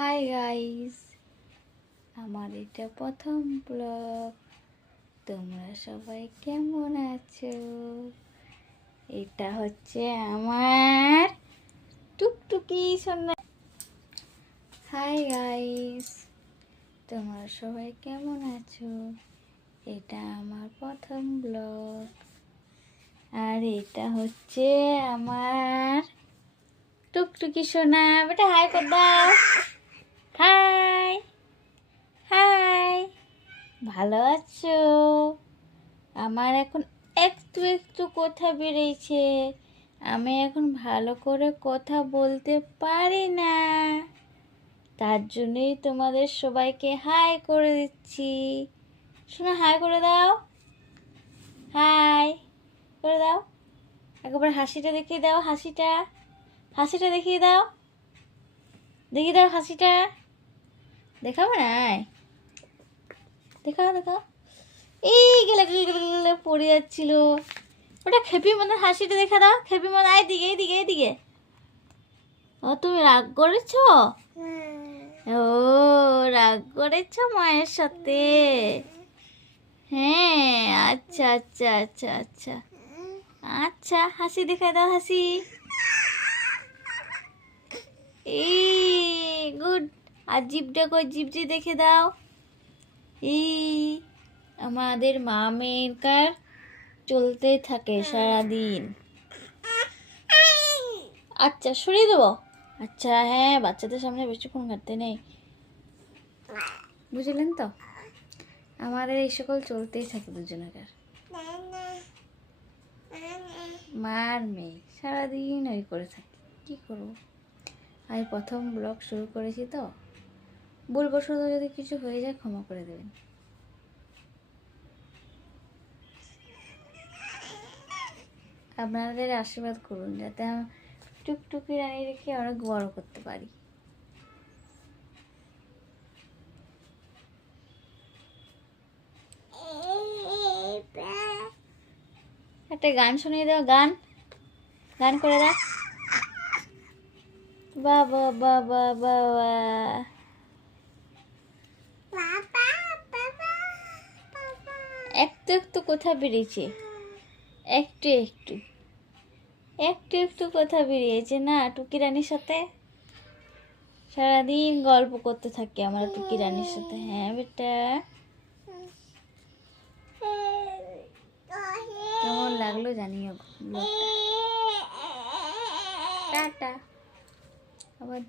Hi guys, আমার এটা প্রথম ব্লগ। তোমরা সবাই কেমন আছো? এটা হচ্ছে আমার টুকটুকি সোনা। হাই গাইস, তোমরা সবাই কেমন আছো? এটা আমার প্রথম ব্লগ। আর এটা হচ্ছে আমার টুকটুকি সোনা। বেটা হাই কর দাও। হাই হাই, ভালো আছো? আমার এখন একটু একটু কথা বেরিয়েছে। আমি এখন ভালো করে কথা বলতে পারি না, তার জন্যই তোমাদের সবাইকে হাই করে দিচ্ছি। শোনো, হাই করে দাও। হাই করে দাও। একবার হাসিটা দেখিয়ে দাও। হাসিটা দেখিয়ে দাও। দেখিয়ে দাও হাসিটা। দেখাবো না? দেখাও দেখাও। এই গেলে গেলে পড়ে যাচ্ছিল। ওটা খেপি মতন হাসিটা দেখা দাও। খেপি মতন এইদিকে এইদিকে এইদিকে। ও তুমি রাগ করেছো? ও রাগ করেছো মায়ের সাথে? হ্যাঁ, আচ্ছা আচ্ছা আচ্ছা আচ্ছা আচ্ছা। হাসি দেখা দাও, হাসি। এই গুড। আর জিভটা কই? জিভটি দেখে দাও। এই আমাদের মামের চলতে থাকে সারাদিন। আচ্ছা সরিয়ে দেবো। আচ্ছা হ্যাঁ, বাচ্চাদের সামনে বেশিক্ষণ ঘাটতে নেই, বুঝলেন তো? আমাদের এই সকল চলতেই থাকে দুজনের। মার মেয়ে সারাদিন ওই করে থাকে, কি করবো? আমি প্রথম ব্লগ শুরু করেছি তো, ভুলবশত যদি কিছু হয়ে যায় ক্ষমা করে দেবেন। আপনাদের আশীর্বাদ করুন যাতে আমি টুকটুকি রানী রেখে অনেক বড় করতে পারি। একটা গান শুনিয়ে দাও। গান গান করে দাও। বাবা বাবা বাবা। একটু একটু কথা বেরিয়েছে, একটু একটু একটু একটু কথা বেরিয়েছে না টুকি রানীর সাথে। সারাদিন গল্প করতে থাকি আমরা টুকি রানীর সাথে। হ্যাঁ বেটা, কেমন লাগলো জানিও ব্লগটা। টাটা, আবার দেখো।